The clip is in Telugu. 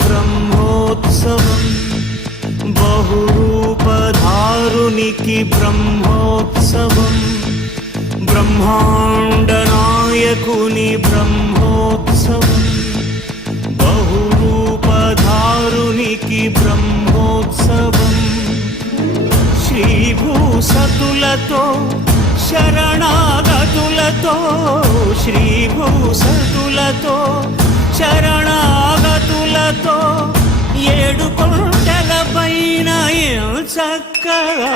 బ్రహ్మోత్సవం బహురూపధారునికి బ్రహ్మోత్సవం బ్రహ్మాండ నాయకుని బ్రహ్మోత్సవం బహురూపధారునికి బ్రహ్మోత్సవం శ్రీభూసతులతో శరణాగతులతో శ్రీభూసతులతో శరణాగతులతో ఏడు కొండల పైన చక్కగా